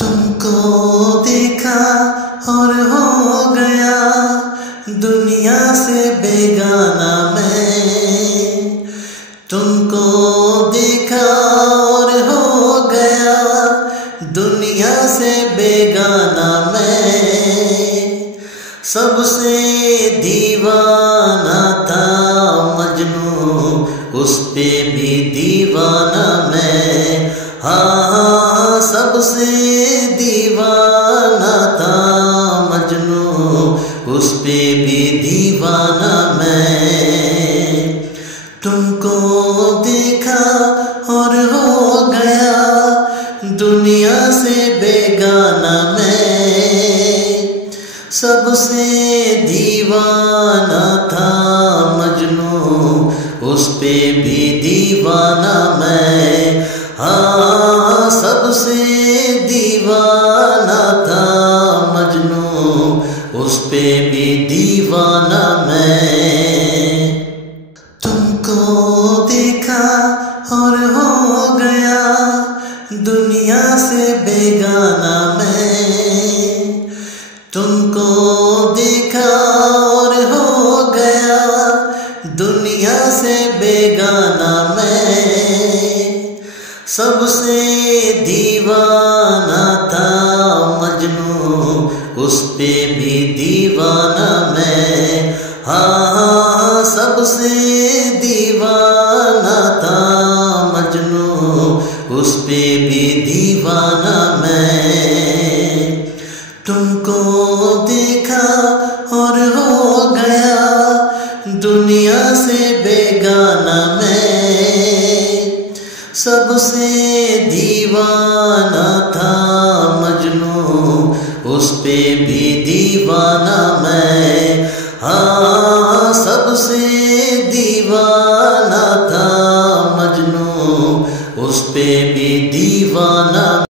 तुमको देखा और हो गया दुनिया से बेगाना मैं। तुमको देखा और हो गया दुनिया से बेगाना मैं। सबसे दीवाना था मजनू, उस पे भी दीवाना मैं। हाँ, सबसे दीवाना था मजनू, उस पे भी दीवाना मैं। तुमको देखा और हो गया दुनिया से बेगाना मैं। सबसे दीवाना था मजनू, उस पे भी दीवाना मैं। हाँ, सबसे दीवाना था मजनू, उस पे भी दीवाना मैं। तुमको देखा और हो गया दुनिया से बेगाना मैं। तुमको देखा और हो गया दुनिया से बेगाना मैं। सबसे दीवाना था मजनू, उस पे भी दीवाना मैं। हाँ, सबसे दीवाना था मजनू, उस पे भी दीवाना मैं। तुमको देखा और हो गया दुनिया से बेगाना मैं। सबसे दीवाना था मजनू, उस पे भी दीवाना मैं। हाँ, सबसे दीवाना था मजनू, उस पे भी दीवाना।